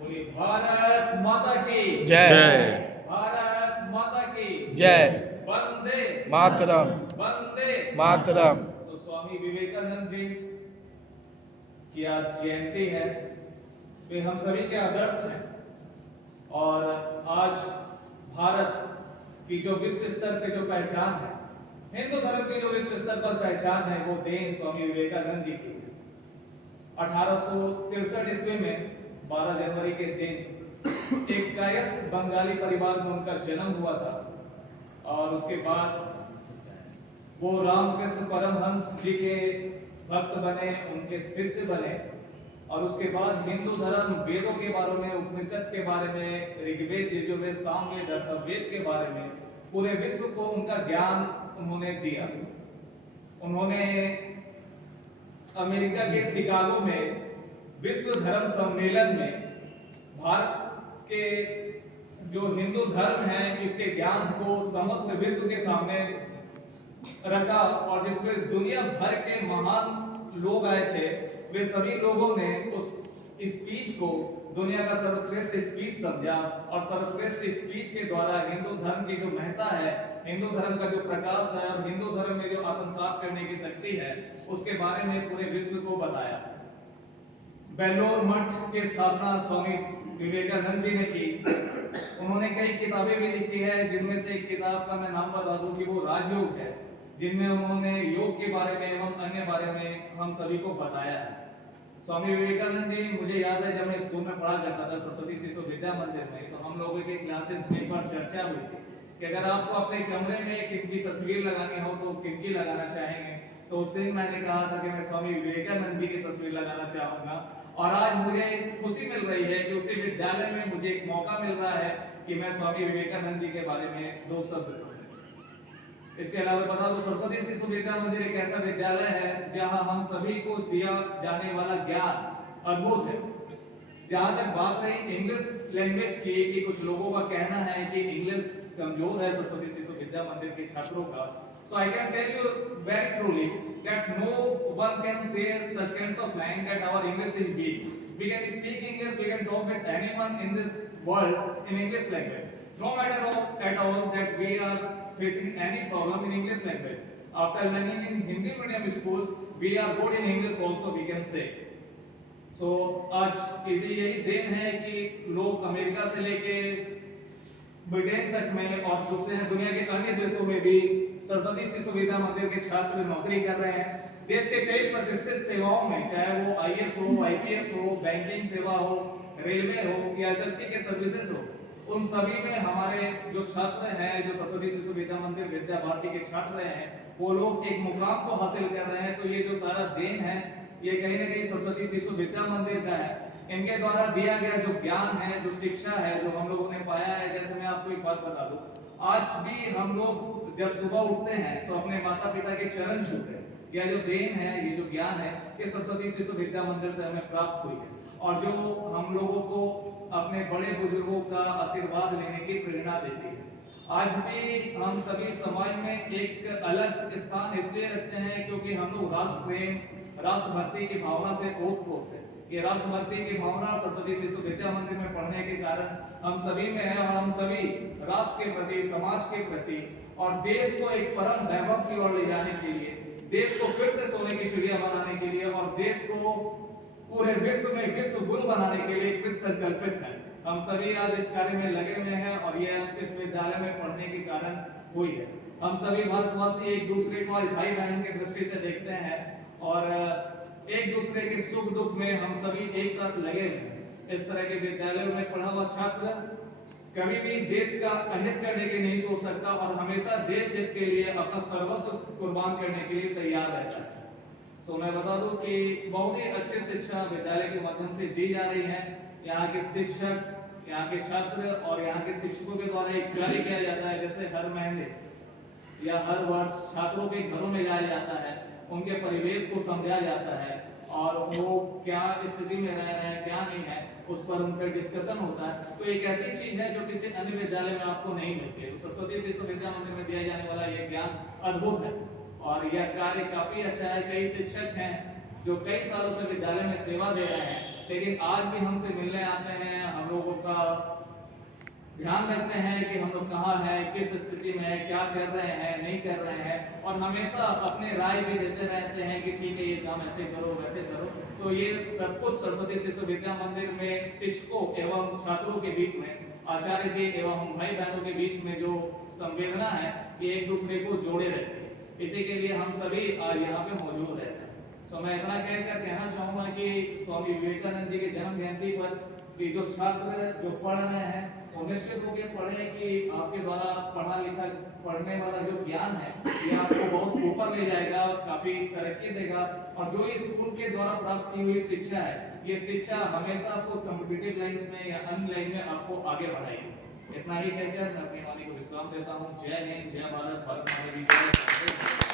बोलिए भारत माता की जय। भारत माता की जय। वंदे मातरम। वंदे मातरम। तो स्वामी विवेकानंद जी की आज जयंती है। वे हम सभी के आदर्श हैं और आज भारत की जो विश्व स्तर पे जो पहचान है, हिंदू धर्म की जो विश्व स्तर पर पहचान है, वो देन स्वामी विवेकानंद जी की है। 1863 ईस्वी में 12 जनवरी के दिन एक कायस्थ बंगाली परिवार में उनका जन्म हुआ था और उसके बाद वो रामकृष्ण परमहंस जी के भक्त बने, उनके शिष्य बने और उसके बाद हिंदू धर्म वेदों के बारे में, उपनिषद के बारे में, ऋग्वेद, यजुर्वेद, सामवेद, अथर्ववेद के बारे में पूरे विश्व को उनका ज्ञान उन्होंने दिया। उन्होंने अमेरिका के शिकागो में विश्व धर्म सम्मेलन में भारत के जो हिंदू धर्म है इसके ज्ञान को समस्त विश्व के सामने रखा और जिसमें दुनिया भर के महान लोग आए थे। वे सभी लोगों ने उस स्पीच को दुनिया का सर्वश्रेष्ठ स्पीच समझा और सर्वश्रेष्ठ स्पीच के द्वारा हिंदू धर्म की जो महत्ता है, हिंदू धर्म का जो प्रकाश है और हिंदू धर्म में जो आत्मसात करने की शक्ति है, उसके बारे में पूरे विश्व को बताया। बेलोर मठ की स्थापना स्वामी विवेकानंद जी ने की। उन्होंने कई किताबें भी लिखी है, जिनमें से एक किताब का मैं नाम बता दूं कि वो राजयोग है, जिनमें उन्होंने योग के बारे में एवं अन्य बारे में हम सभी को बताया है। स्वामी विवेकानंद जी, मुझे याद है जब मैं स्कूल में पढ़ा करता था सरस्वती शिशु विद्या मंदिर में, तो हम लोगों के क्लासेस में एक बार चर्चा हुई थी कि अगर आपको अपने कमरे में किनकी तस्वीर लगानी हो तो किनकी लगाना चाहेंगे। तो उस दिन मैंने कहा था कि मैं स्वामी विवेकानंद जी की तस्वीर लगाना चाहूंगा और आज मुझे खुशी मिल रही है कि उसी विद्यालय में मुझे एक मौका मिल रहा है कि मैं स्वामी विवेकानंद जी के बारे में दो शब्द कहूं। इसके अलावा बता दो, सरस्वती शिशु विद्या मंदिर एक ऐसा विद्यालय है जहां हम सभी को दिया जाने वाला ज्ञान अद्भुत है। जहां तक बात रही इंग्लिश लैंग्वेज की, कि कुछ लोगों का कहना है कि इंग्लिश कमजोर है सरस्वती शिशु विद्या मंदिर के छात्रों का, so I can tell you very truly that no one can say such kinds of line that our English is weak. We can speak English, we can talk with anyone in this world in English language. No matter at all that we are facing any problem in English language. After learning in Hindi medium school, we are good in English also, we can say. So आज यही then है कि लोग America से लेके Britain तक में और दूसरे दुनिया के अन्य देशों में भी सरस्वती शिशु विद्या मंदिर के छात्र नौकरी कर रहे हैं। देश के कई प्रतिष्ठित सेवाओं में, चाहे वो आईएएस हो, आईपीएस हो, बैंकिंग सेवा हो, रेलवे हो या एसएससी के सर्विसेज हो, उन सभी में हमारे जो छात्र हैं, जो सरस्वती शिशु विद्या मंदिर विद्या भारती के छात्र हैं, वो लोग एक मुकाम को हासिल कर रहे हैं। तो ये जो सारा देन है, ये कहीं ना कहीं सरस्वती शिशु विद्या मंदिर का है। इनके द्वारा दिया गया जो ज्ञान है, जो शिक्षा है, जो हम लोगों ने पाया है। जैसे मैं आपको एक बात बता दूं, आज भी हम लोग जब सुबह उठते हैं तो अपने माता पिता के चरण छूते हैं। यह जो देन है, ये जो ज्ञान है, ये सरस्वती शिशु विद्या मंदिर से हमें प्राप्त हुई है और जो हम लोगों को अपने बड़े बुजुर्गों का आशीर्वाद लेने की प्रेरणा देती है। आज भी हम सभी समाज में एक अलग स्थान इसलिए रखते हैं क्योंकि हम लोग राष्ट्र प्रेम, राष्ट्रभक्ति की भावना से ओतप्रोत है। ये राष्ट्रभक्ति की भावना सरस्वती शिशु विद्या मंदिर में पढ़ने के कारण हम सभी में है और हम सभी राष्ट्र के प्रति, समाज के प्रति और देश को एक परम वैभव की ओर ले जाने के लिए, देश को फिर से सोने की चिड़िया बनाने के लिए और देश को पूरे विश्व में विश्व गुरु बनाने के लिए कृत संकल्पित है। हम सभी आज इस कार्य में लगे हुए हैं और यह इस विद्यालय में पढ़ने के कारण हुई है। हम सभी भारतवासी एक दूसरे को भाई बहन की दृष्टि से देखते हैं और एक दूसरे के सुख दुख में हम सभी एक साथ लगे हुए हैं। इस तरह के विद्यालयों में पढ़ा हुआ छात्र कभी भी देश का अहित करने के नहीं सोच सकता और हमेशा देश हित के लिए अपना सर्वस्व कुर्बान करने के लिए तैयार रहता है। सो मैं बता दूं कि बहुत ही अच्छी शिक्षा विद्यालय के माध्यम से दी जा रही है। यहाँ के शिक्षक, यहाँ के छात्र और यहाँ के शिक्षकों के द्वारा एक कार्य किया जाता है, जैसे हर महीने या हर वर्ष छात्रों के घरों में जाया जाता है, उनके परिवेश को समझा जाता है और वो क्या स्थिति में रह रहे हैं, क्या नहीं है, उस पर उन पर डिस्कशन होता है। तो एक ऐसी चीज है जो किसी अन्य विद्यालय में आपको नहीं मिलती है। तो सरस्वती शिशु विद्या मंदिर में दिया जाने वाला ये ज्ञान अद्भुत है और यह कार्य काफी अच्छा है। कई शिक्षक हैं जो कई सालों से विद्यालय में सेवा दे रहे हैं लेकिन आज भी हमसे मिलने आते हैं, हम लोगों का ध्यान रखते हैं कि हम लोग कहाँ हैं, किस स्थिति में हैं, क्या कर रहे हैं, नहीं कर रहे हैं, और हमेशा अपने राय भी देते रहते हैं कि ठीक है ये काम ऐसे करो वैसे करो। तो ये सब कुछ सरस्वती शिशु विद्या मंदिर में शिक्षकों एवं छात्रों के बीच में, आचार्य जी एवं भाई बहनों के बीच में जो संवेदना है, ये एक दूसरे को जोड़े रहते हैं। इसी के लिए हम सभी आज यहाँ पे मौजूद रहते हैं। तो मैं इतना कहकर कहना चाहूँगा कि स्वामी विवेकानंद जी के जन्म जयंती पर कि जो छात्र जो पढ़ रहे हैं वो निश्चित होकर पढ़ें कि आपके द्वारा पढ़ा लिखा पढ़ने वाला जो ज्ञान है ये आपको बहुत ऊपर ले जाएगा, काफी तरक्की देगा। और जो ये स्कूल के द्वारा प्राप्त की हुई शिक्षा है, ये शिक्षा हमेशा आपको कॉम्पिटिटिव लाइंस में या अन्य लाइन में आपको आगे बढ़ाएगी। इतना ही कहकर मैं अपनी वाणी को विश्राम देता हूँ। जय हिंद, जय भारत, भारत माता की जय।